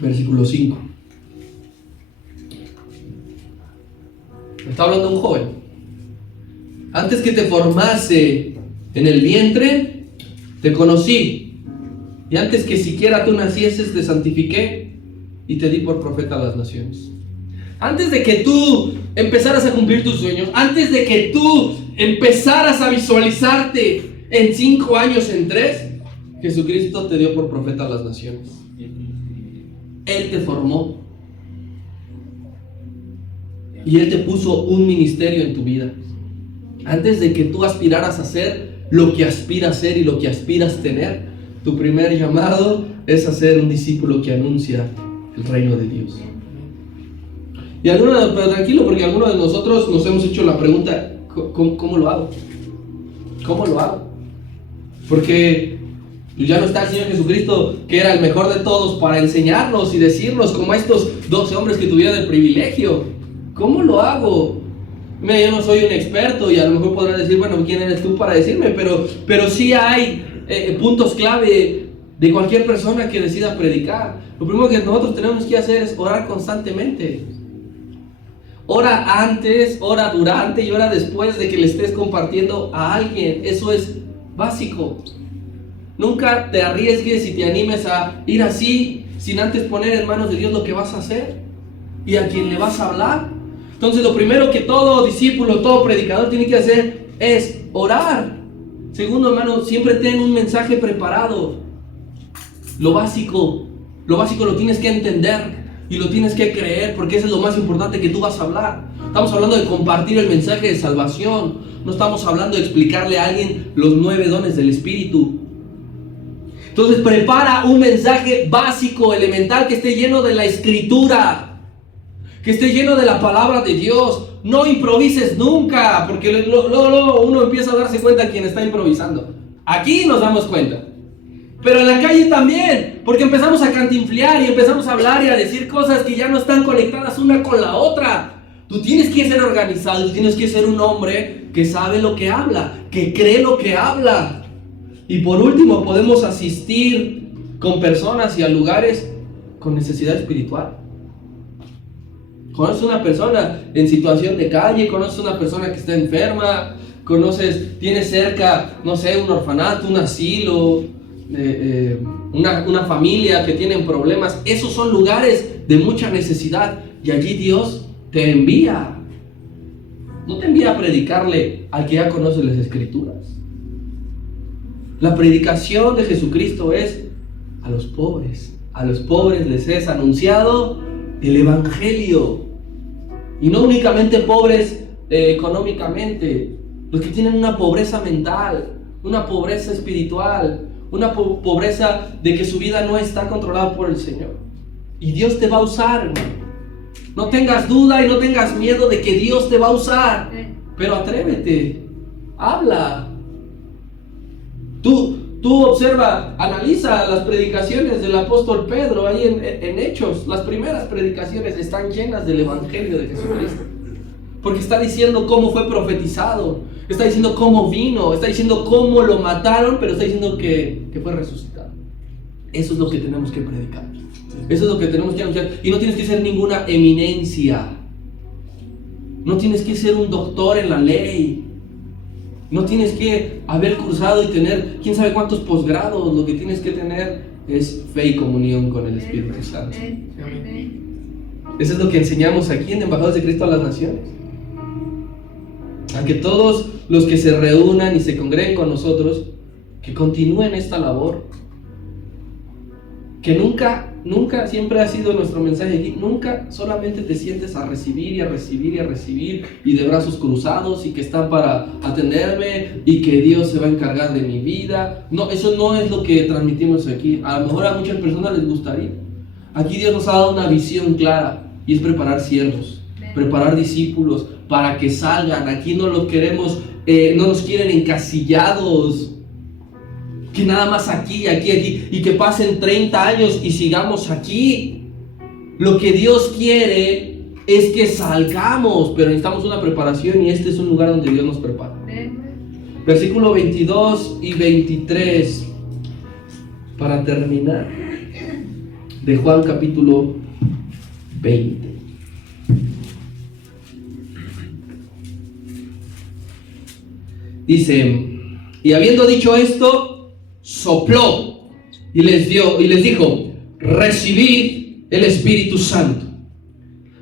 Versículo 5. Está hablando un joven. Antes que te formase en el vientre, te conocí. Y antes que siquiera tú nacieses, te santifiqué y te di por profeta a las naciones. Antes de que tú empezaras a cumplir tus sueños, antes de que tú empezaras a visualizarte en 5 años, en 3, Jesucristo te dio por profeta a las naciones. Él te formó y Él te puso un ministerio en tu vida. Antes de que tú aspiraras a ser lo que aspiras a ser y lo que aspiras a tener, tu primer llamado es a ser un discípulo que anuncia el reino de Dios. Y pero tranquilo, porque algunos de nosotros nos hemos hecho la pregunta: ¿cómo lo hago? ¿Cómo lo hago? Porque ya no está el Señor Jesucristo, que era el mejor de todos, para enseñarnos y decirnos, como estos 12 hombres que tuvieron el privilegio. ¿Cómo lo hago? Mira, yo no soy un experto y a lo mejor podrás decir: bueno, ¿quién eres tú para decirme? Pero sí hay puntos clave de cualquier persona que decida predicar. Lo primero que nosotros tenemos que hacer es orar constantemente. Ora antes, ora durante y ora después de que le estés compartiendo a alguien. Eso es básico. Nunca te arriesgues y te animes a ir así sin antes poner en manos de Dios lo que vas a hacer y a quien le vas a hablar. Entonces lo primero que todo discípulo, todo predicador tiene que hacer es orar. Segundo, hermano, siempre ten un mensaje preparado. Lo básico lo tienes que entender y lo tienes que creer, porque eso es lo más importante que tú vas a hablar. Estamos hablando de compartir el mensaje de salvación. No estamos hablando de explicarle a alguien los 9 dones del Espíritu. Entonces prepara un mensaje básico, elemental, que esté lleno de la Escritura, que esté lleno de la palabra de Dios. No improvises nunca, porque luego uno empieza a darse cuenta de quién está improvisando. Aquí nos damos cuenta, pero en la calle también, porque empezamos a cantinflear y empezamos a hablar y a decir cosas que ya no están conectadas una con la otra. Tú tienes que ser organizado, tú tienes que ser un hombre que sabe lo que habla, que cree lo que habla. Y por último, podemos asistir con personas y a lugares con necesidad espiritual. Conoces una persona en situación de calle, conoces una persona que está enferma, tienes cerca, no sé, un orfanato, un asilo, una familia que tienen problemas. Esos son lugares de mucha necesidad y allí Dios te envía. No te envía a predicarle al que ya conoce las Escrituras. La predicación de Jesucristo es a los pobres. A los pobres les es anunciado el Evangelio. Y no únicamente pobres económicamente, los que tienen una pobreza mental, una pobreza espiritual, una pobreza de que su vida no está controlada por el Señor. Y Dios te va a usar, hermano. No tengas duda y no tengas miedo de que Dios te va a usar. Pero atrévete, habla. Tú observa, analiza las predicaciones del apóstol Pedro ahí en Hechos. Las primeras predicaciones están llenas del Evangelio de Jesucristo. Porque está diciendo cómo fue profetizado, está diciendo cómo vino, está diciendo cómo lo mataron, pero está diciendo que fue resucitado. Eso es lo que tenemos que predicar. Eso es lo que tenemos que anunciar. Y no tienes que ser ninguna eminencia. No tienes que ser un doctor en la ley. No tienes que haber cursado y tener quién sabe cuántos posgrados. Lo que tienes que tener es fe y comunión con el Espíritu Santo. Eso es lo que enseñamos aquí en Embajadores de Cristo a las Naciones. A que todos los que se reúnan y se congreguen con nosotros, que continúen esta labor. Que nunca siempre ha sido nuestro mensaje aquí, nunca solamente te sientes a recibir y a recibir y a recibir y de brazos cruzados y que están para atenderme y que Dios se va a encargar de mi vida. No, eso no es lo que transmitimos aquí. A lo mejor a muchas personas les gustaría. Aquí Dios nos ha dado una visión clara y es preparar siervos, preparar discípulos para que salgan. Aquí no los queremos, no nos quieren encasillados. Que nada más aquí, y que pasen 30 años y sigamos aquí. Lo que Dios quiere es que salgamos, pero necesitamos una preparación y este es un lugar donde Dios nos prepara. Versículo 22 y 23 para terminar, de Juan capítulo 20. Dice: y habiendo dicho esto, sopló y les dijo: recibid el Espíritu Santo.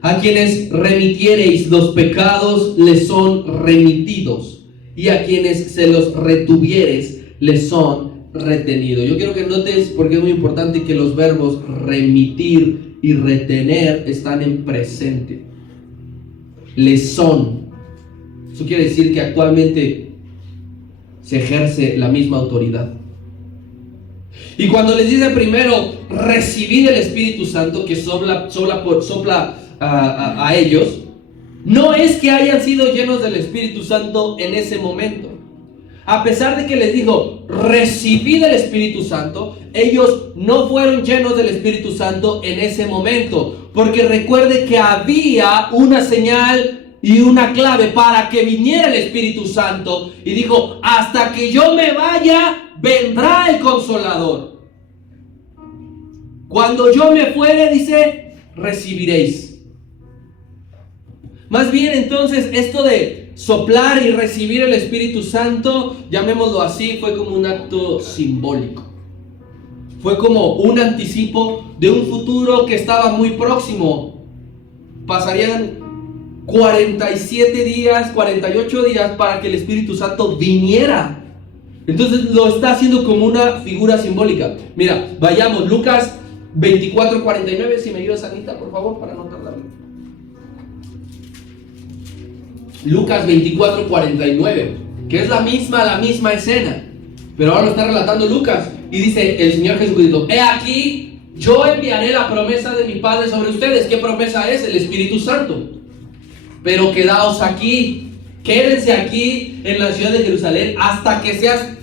A quienes remitiereis los pecados les son remitidos, y a quienes se los retuviereis les son retenidos. Yo quiero que notes, porque es muy importante, que los verbos remitir y retener están en presente. Les son. Eso quiere decir que actualmente se ejerce la misma autoridad. Y cuando les dice primero recibir el Espíritu Santo, que sopla a ellos, no es que hayan sido llenos del Espíritu Santo en ese momento. A pesar de que les dijo recibid el Espíritu Santo, ellos no fueron llenos del Espíritu Santo en ese momento, porque recuerde que había una señal y una clave para que viniera el Espíritu Santo, y dijo: hasta que yo me vaya, vendrá el Consolador. Cuando yo me fuere, dice, recibiréis. Más bien entonces esto de soplar y recibir el Espíritu Santo, llamémoslo así, fue como un acto simbólico. Fue como un anticipo de un futuro que estaba muy próximo. Pasarían 47 días, 48 días para que el Espíritu Santo viniera. Entonces lo está haciendo como una figura simbólica. Mira, vayamos, Lucas 24:49, si me ayudas, Anita, por favor, para no tardarme. Lucas 24:49, que es la misma escena, pero ahora lo está relatando Lucas, y dice el Señor Jesucristo: he aquí, yo enviaré la promesa de mi Padre sobre ustedes. ¿Qué promesa es? El Espíritu Santo. Pero quedaos aquí, quédense aquí en la ciudad de Jerusalén hasta que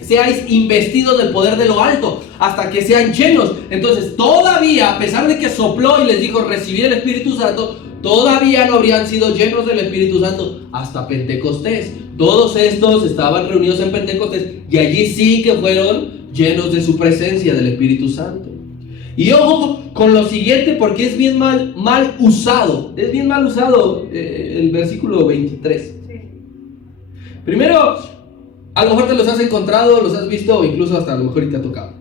seáis investidos del poder de lo alto, hasta que sean llenos. Entonces todavía, a pesar de que sopló y les dijo recibir el Espíritu Santo, todavía no habrían sido llenos del Espíritu Santo hasta Pentecostés. Todos estos estaban reunidos en Pentecostés y allí sí que fueron llenos de su presencia, del Espíritu Santo. Y ojo con lo siguiente, porque es bien mal usado. Es bien mal usado el versículo 23. Primero, a lo mejor te los has encontrado, los has visto, o incluso hasta a lo mejor te ha tocado.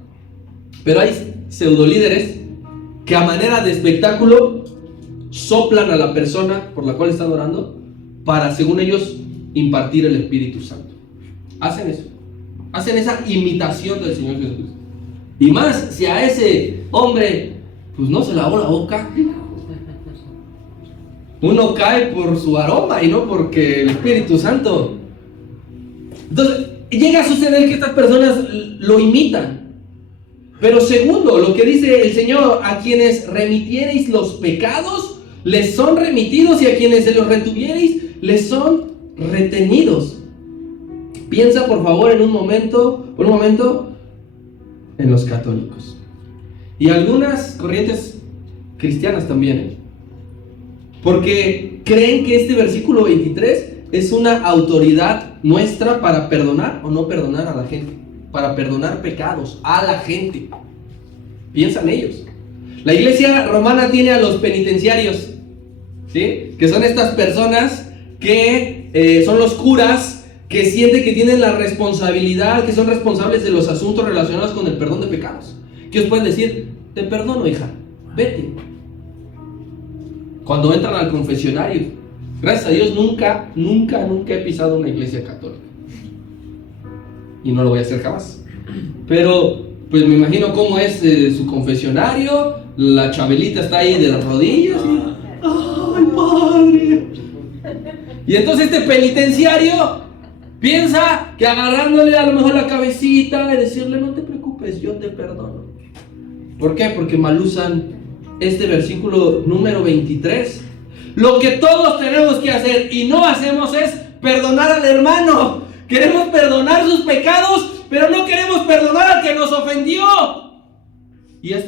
Pero hay pseudolíderes que a manera de espectáculo soplan a la persona por la cual están orando para, según ellos, impartir el Espíritu Santo. Hacen eso. Hacen esa imitación del Señor Jesucristo. Y más si a ese hombre pues no se lavó la boca. Uno cae por su aroma y no porque el Espíritu Santo. Entonces llega a suceder que estas personas lo imitan. Pero segundo, lo que dice el Señor: a quienes remitiereis los pecados, les son remitidos, y a quienes se los retuviereis, les son retenidos. Piensa por favor por un momento en los católicos y algunas corrientes cristianas también, porque creen que este versículo 23 es una autoridad nuestra para perdonar o no perdonar a la gente, para perdonar pecados a la gente. Piensan ellos. La iglesia romana tiene a los penitenciarios, ¿sí? Que son estas personas que son los curas, que sienten que tienen la responsabilidad, que son responsables de los asuntos relacionados con el perdón de pecados. Que os pueden decir: te perdono, hija, vete. Cuando entran al confesionario, gracias a Dios nunca he pisado una iglesia católica. Y no lo voy a hacer jamás. Pero pues me imagino cómo es su confesionario. La Chabelita está ahí de las rodillas y, ¡ay, padre! Y entonces este penitenciario piensa que agarrándole a lo mejor la cabecita y decirle: no te preocupes, yo te perdono. ¿Por qué? Porque mal usan este versículo número 23. Lo que todos tenemos que hacer y no hacemos es perdonar al hermano. Queremos perdonar sus pecados, pero no queremos perdonar al que nos ofendió. Y es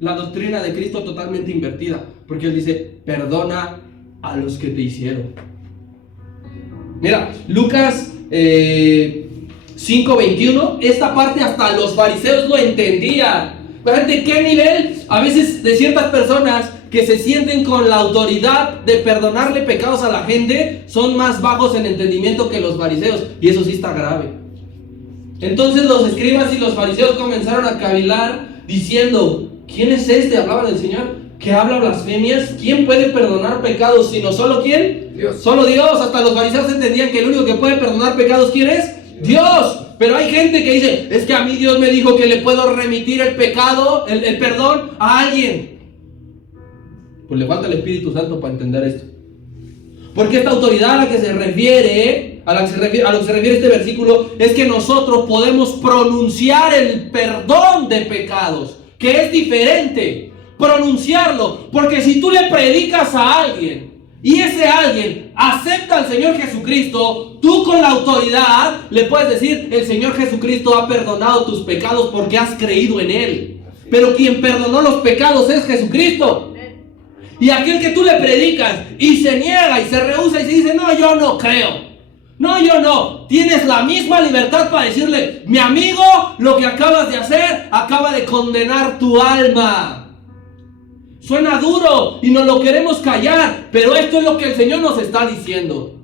la doctrina de Cristo totalmente invertida, porque Él dice: perdona a los que te hicieron. Mira, Lucas 5:21, esta parte hasta los fariseos lo entendían. ¿De qué nivel? A veces de ciertas personas que se sienten con la autoridad de perdonarle pecados a la gente son más bajos en entendimiento que los fariseos, y eso sí está grave. Entonces los escribas y los fariseos comenzaron a cavilar diciendo: ¿quién es este? Hablaban del Señor, que habla blasfemias. ¿Quién puede perdonar pecados sino solo quién? Dios. Solo Dios. Hasta los fariseos entendían que el único que puede perdonar pecados, ¿quién es? Dios. Pero hay gente que dice: es que a mí Dios me dijo que le puedo remitir el pecado, el perdón a alguien. Pues le falta el Espíritu Santo para entender esto. Porque esta autoridad a la que se refiere, a lo que se refiere este versículo, es que nosotros podemos pronunciar el perdón de pecados, que es diferente. Pronunciarlo, porque si tú le predicas a alguien y ese alguien acepta al Señor Jesucristo, tú con la autoridad le puedes decir: el Señor Jesucristo ha perdonado tus pecados porque has creído en Él. Pero quien perdonó los pecados es Jesucristo. Y aquel que tú le predicas y se niega y se rehúsa y se dice: no, yo no creo, no, yo no, tienes la misma libertad para decirle: mi amigo, lo que acabas de hacer acaba de condenar tu alma. Suena duro y nos lo queremos callar, pero esto es lo que el Señor nos está diciendo.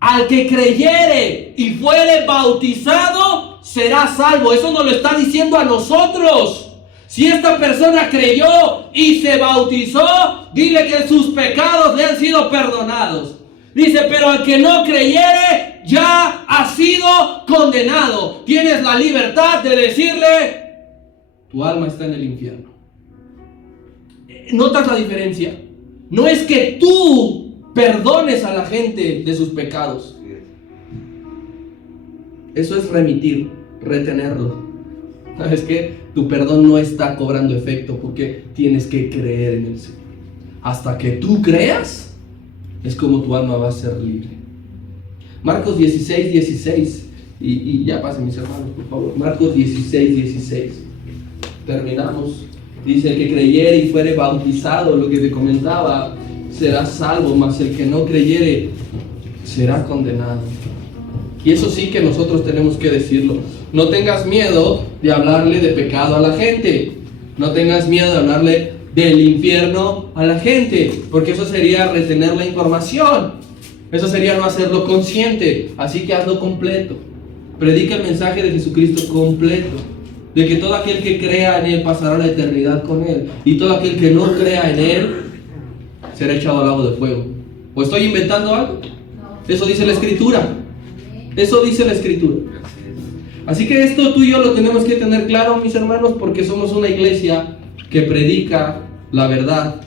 Al que creyere y fuere bautizado, será salvo. Eso nos lo está diciendo a nosotros. Si esta persona creyó y se bautizó, dile que sus pecados le han sido perdonados. Dice, pero al que no creyere, ya ha sido condenado. Tienes la libertad de decirle, tu alma está en el infierno. ¿Notas la diferencia? No es que tú perdones a la gente de sus pecados. Eso es remitir, retenerlo. ¿Sabes qué? Tu perdón no está cobrando efecto porque tienes que creer en el Señor. Hasta que tú creas, es como tu alma va a ser libre. Marcos 16, 16. Y ya pasen mis hermanos, por favor. Marcos 16, 16. Terminamos. Dice, el que creyere y fuere bautizado, lo que te comentaba, será salvo, mas el que no creyere será condenado. Y eso sí que nosotros tenemos que decirlo. No tengas miedo de hablarle de pecado a la gente. No tengas miedo de hablarle del infierno a la gente, porque eso sería retener la información. Eso sería no hacerlo consciente. Así que hazlo completo. Predica el mensaje de Jesucristo completo, de que todo aquel que crea en Él pasará la eternidad con Él, y todo aquel que no crea en Él será echado al lago de fuego. ¿O estoy inventando algo? Eso dice la Escritura. Eso dice la Escritura. Así que esto tú y yo lo tenemos que tener claro, mis hermanos, porque somos una iglesia que predica la verdad